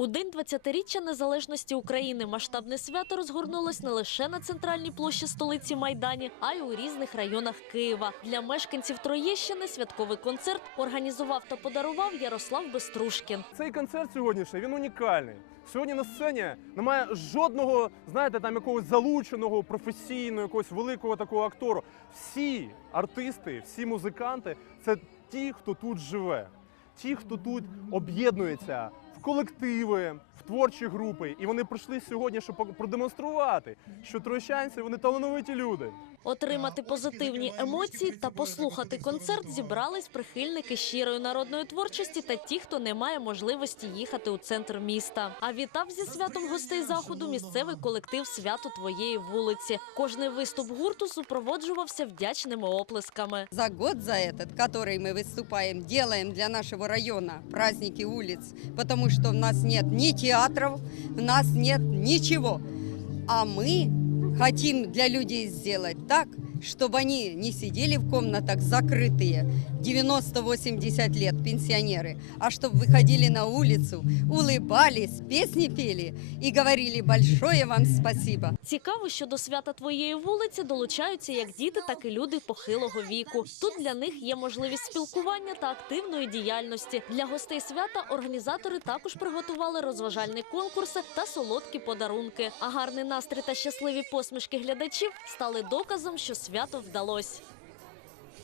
У день 20-річчя незалежності України масштабне свято розгорнулось не лише на центральній площі столиці Майдані, а й у різних районах Києва. Для мешканців Троєщини святковий концерт організував та подарував Ярослав Беструшкін. Цей концерт сьогоднішній він унікальний. Сьогодні на сцені немає жодного, знаєте, там якогось залученого, професійного, якогось великого такого актору. Всі артисти, всі музиканти це ті, хто тут живе, ті, хто тут об'єднується в колективи, творчі групи. І вони прийшли сьогодні, щоб пок- продемонструвати, що троєщанці вони талановиті люди. Отримати позитивні емоції та послухати концерт зібрались прихильники щирої народної творчості та ті, хто не має можливості їхати у центр міста. А вітав зі святом гостей заходу місцевий колектив свято твоєї вулиці. Кожний виступ гурту супроводжувався вдячними оплесками. За год за этот, который мы выступаем, делаем для нашего района праздники улиц, потому что у нас нет ни театров, у нас нет ничего. А мы хотим для людей сделать так, чтобы они не сидели в комнатах закрытые, 90-80 лет пенсионеры, а чтобы выходили на улицу, улыбались, песни пели и говорили большое вам спасибо. Цікаво, що до свята твоєї вулиці долучаються як діти, так і люди похилого віку. Тут для них є можливість спілкування та активної діяльності. Для гостей свята організатори також приготували розважальні конкурси та солодкі подарунки. А гарний настрій та щасливі посмішки глядачів стали доказом, що свято вдалось.